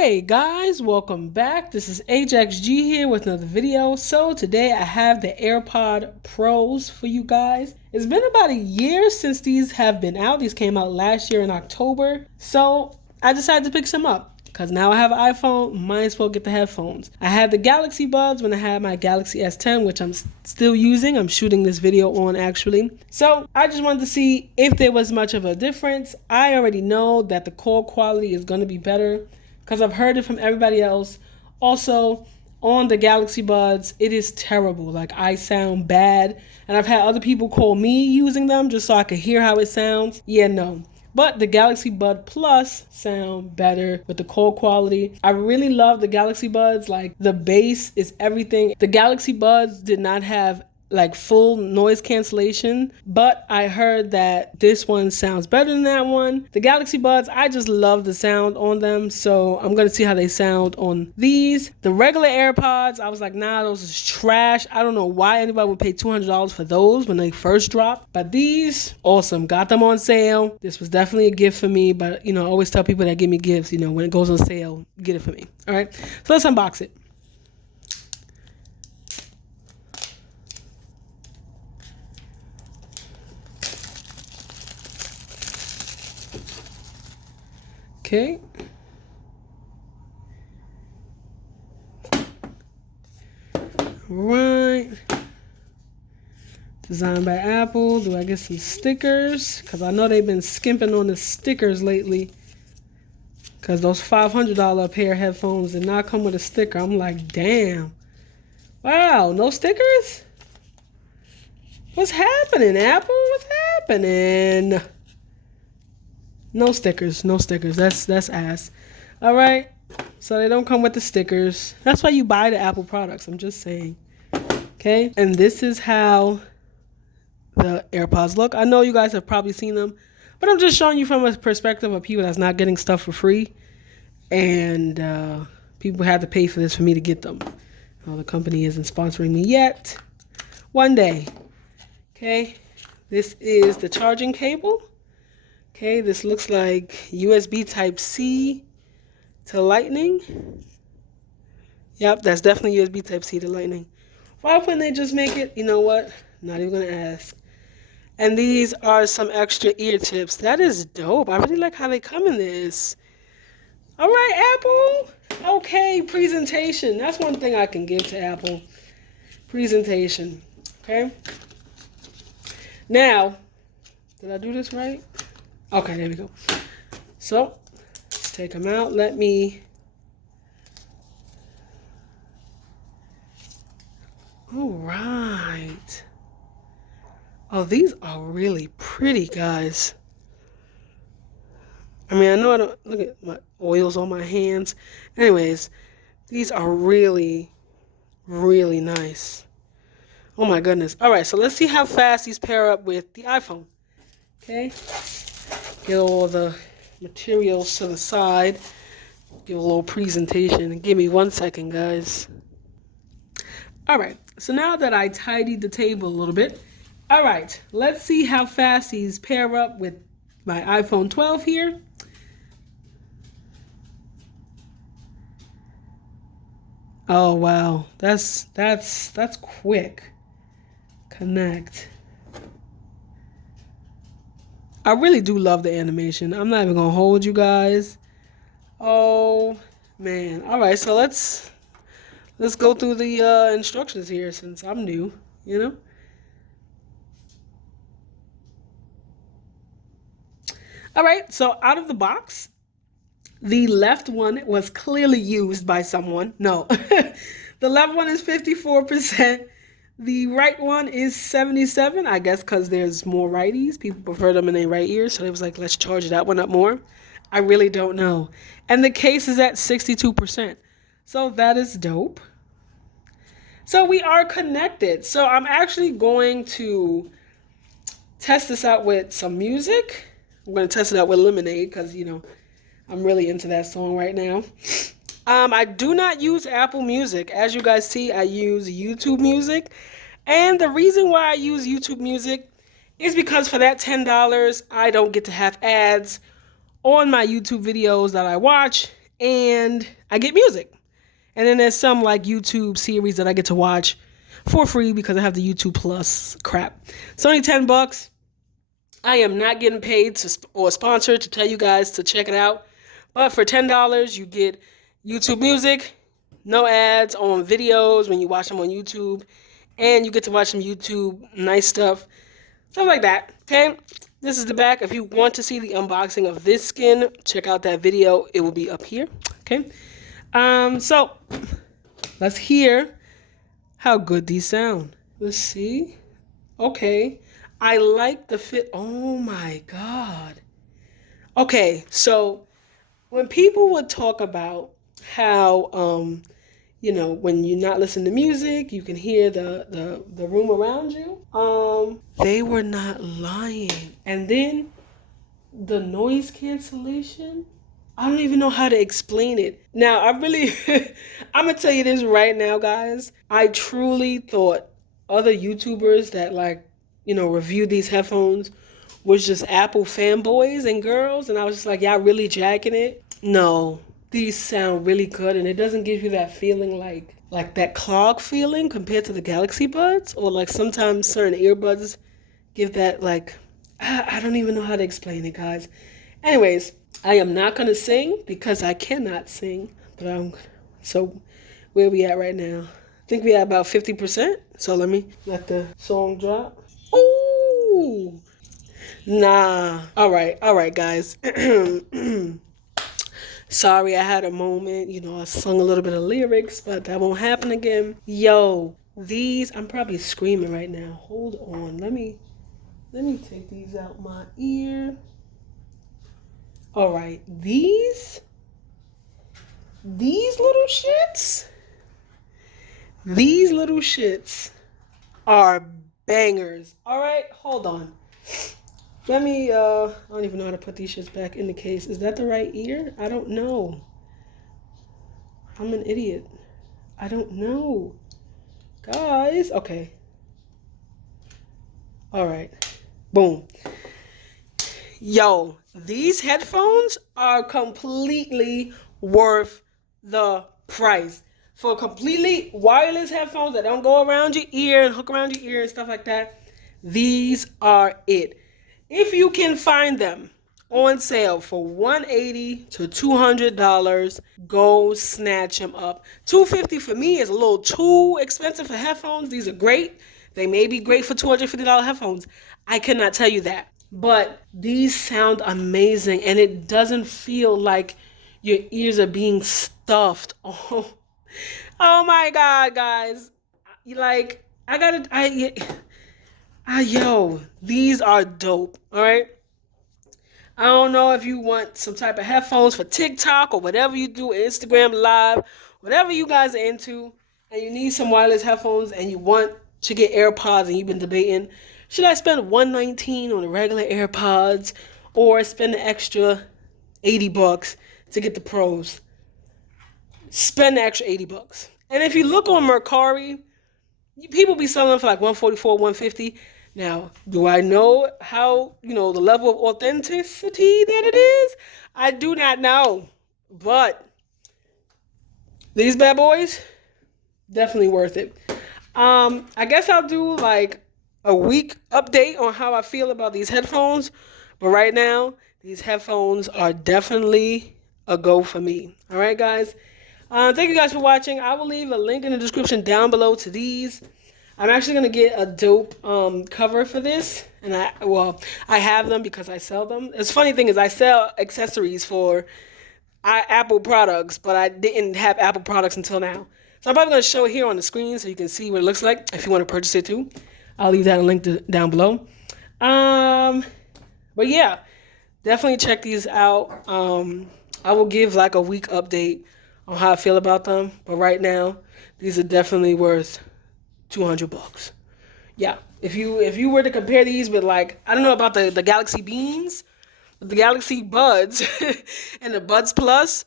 Hey guys, welcome back. This is HXG here with another video. So today I have the AirPod Pros for you guys. It's been about a year since these have been out. These came out last year in October. So I decided to pick some up because now I have an iPhone, might as well get the headphones. I had the Galaxy Buds when I had my Galaxy S10, which I'm still using. I'm shooting this video on actually. So I just wanted to see if there was much of a difference. I already know that the call quality is going to be better because I've heard it from everybody else. Also, on the Galaxy Buds, it is terrible. Like, I sound bad. And I've had other people call me using them just so I could hear how it sounds. Yeah, no. But the Galaxy Bud Plus sound better with the call quality. I really love the Galaxy Buds. Like, the bass is everything. The Galaxy Buds did not have like full noise cancellation, but I heard that this one sounds better than that one. The Galaxy Buds, I just love the sound on them, so I'm gonna see how they sound on these. The regular AirPods, I was like, nah, those is trash. I don't know why anybody would pay $200 for those when they first dropped, but these, awesome. Got them on sale. This was definitely a gift for me, but I always tell people that give me gifts, when it goes on sale, get it for me. All right, so let's unbox it. Okay. Right. Designed by Apple. Do I get some stickers? Because I know they've been skimping on the stickers lately. Because those $500 pair of headphones did not come with a sticker. I'm like, damn. Wow, no stickers? What's happening, Apple? What's happening? No stickers, no stickers. That's ass. All right. So they don't come with the stickers. That's why you buy the Apple products. I'm just saying. Okay. And this is how the AirPods look. I know you guys have probably seen them, but I'm just showing you from a perspective of people that's not getting stuff for free. And people had to pay for this for me to get them. Well, the company isn't sponsoring me yet. One day. Okay. This is the charging cable. Okay, this looks like USB Type-C to Lightning. Yep, that's definitely USB Type-C to Lightning. Why wouldn't they just make it? You know what? Not even going to ask. And these are some extra ear tips. That is dope. I really like how they come in this. All right, Apple. Okay, presentation. That's one thing I can give to Apple. Presentation. Okay. Now, did I do this right? Okay, there we go. So, let's take them out. Let me... All right. Oh, these are really pretty, guys. I mean, I know I don't... Look at my oils on my hands. Anyways, these are really, really nice. Oh my goodness. All right, so let's see how fast these pair up with the iPhone. Okay. Get all the materials to the side. Give a little presentation. Give me 1 second, guys. All right. So now that I tidied the table a little bit, all right, let's see how fast these pair up with my iPhone 12 here. Oh wow, that's quick. Connect. I really do love the animation. I'm not even gonna hold you guys. Oh man. All right, so let's go through the instructions here since I'm new, All right, so out of the box, the left one was clearly used by someone. No, the left one is 54%. The right one is 77, I guess because there's more righties. People prefer them in their right ear, so they was like, let's charge that one up more. I really don't know. And the case is at 62%. So that is dope. So we are connected. So I'm actually going to test this out with some music. I'm going to test it out with Lemonade because, I'm really into that song right now. I do not use Apple Music. As you guys see, I use YouTube Music. And the reason why I use YouTube Music is because for that $10, I don't get to have ads on my YouTube videos that I watch. and I get music. And then there's some like YouTube series that I get to watch for free because I have the YouTube Plus crap. It's only $10. I am not getting paid or sponsored to tell you guys to check it out. But for $10, you get YouTube music, no ads on videos when you watch them on YouTube, and you get to watch some YouTube nice stuff like that. Okay, this is the back. If you want to see the unboxing of this skin, check out that video. It will be up here. Okay, so let's hear how good these sound. Let's see. Okay, I like the fit. Oh my god. Okay, so when people would talk about how when you're not listening to music, you can hear the room around you. They were not lying. And then the noise cancellation, I don't even know how to explain it. Now, I'm gonna tell you this right now, guys. I truly thought other YouTubers that reviewed these headphones was just Apple fanboys and girls, and I was just like, y'all really jacking it? No, these sound really good, and it doesn't give you that feeling like that clog feeling compared to the Galaxy Buds, or like sometimes certain earbuds give that I don't even know how to explain it, guys. Anyways, I am not gonna sing because I cannot sing, but so where we at right now? I think we at about 50%. So let me let the song drop. Ooh, nah. All right, guys. Sorry, I had a moment. I sung a little bit of lyrics, but that won't happen again. Yo, I'm probably screaming right now. Hold on. Let me take these out my ear. All right, these little shits. These little shits are bangers. All right, hold on. Let me, I don't even know how to put these shits back in the case. Is that the right ear? I don't know. I'm an idiot. I don't know. Guys, okay. All right. Boom. Yo, these headphones are completely worth the price. For completely wireless headphones that don't go around your ear and hook around your ear and stuff like that, these are it. If you can find them on sale for $180 to $200, go snatch them up. $250 for me is a little too expensive for headphones. These are great. They may be great for $250 headphones. I cannot tell you that. But these sound amazing, and it doesn't feel like your ears are being stuffed. Oh my God, guys. Yo, these are dope, all right? I don't know if you want some type of headphones for TikTok or whatever you do, Instagram Live, whatever you guys are into, and you need some wireless headphones and you want to get Airpods and you've been debating, should I spend $119 on the regular Airpods or spend the extra $80 to get the Pros? Spend the extra $80. And if you look on Mercari, people be selling for like $144, $150. Now, do I know how, the level of authenticity that it is? I do not know. But these bad boys, definitely worth it. I guess I'll do like a week update on how I feel about these headphones. But right now, these headphones are definitely a go for me. All right, guys. Thank you guys for watching. I will leave a link in the description down below to these. I'm actually going to get a dope cover for this. And I have them because I sell them. The funny thing is I sell accessories for Apple products, but I didn't have Apple products until now. So I'm probably going to show it here on the screen so you can see what it looks like if you want to purchase it too. I'll leave that link down below. But yeah, definitely check these out. I will give like a week update on how I feel about them. But right now, these are definitely worth $200. Yeah, if you were to compare these with I don't know about the Galaxy Beans, but the Galaxy Buds and the Buds Plus,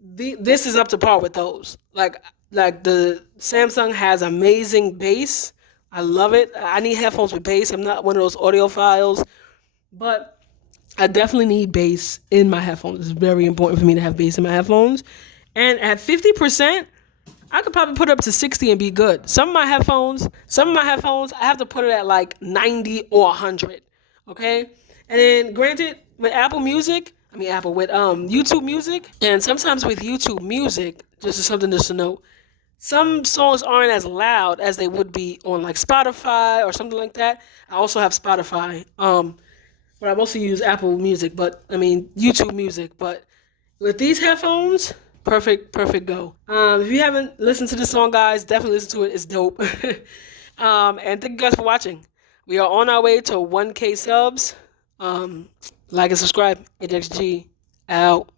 this is up to par with those. Like the Samsung has amazing bass. I love it. I need headphones with bass. I'm not one of those audiophiles, but I definitely need bass in my headphones. It's very important for me to have bass in my headphones. And at 50%, I could probably put it up to 60 and be good. Some of my headphones, I have to put it at like 90 or 100. Okay? And then granted, with with YouTube Music, and sometimes with YouTube Music, just is something just to note, some songs aren't as loud as they would be on like Spotify or something like that. I also have Spotify. But I mostly use Apple Music, YouTube Music. But with these headphones, perfect go. If you haven't listened to this song, guys, definitely listen to it. It's dope. And thank you guys for watching. We are on our way to 1K subs. Like and subscribe. HXG out.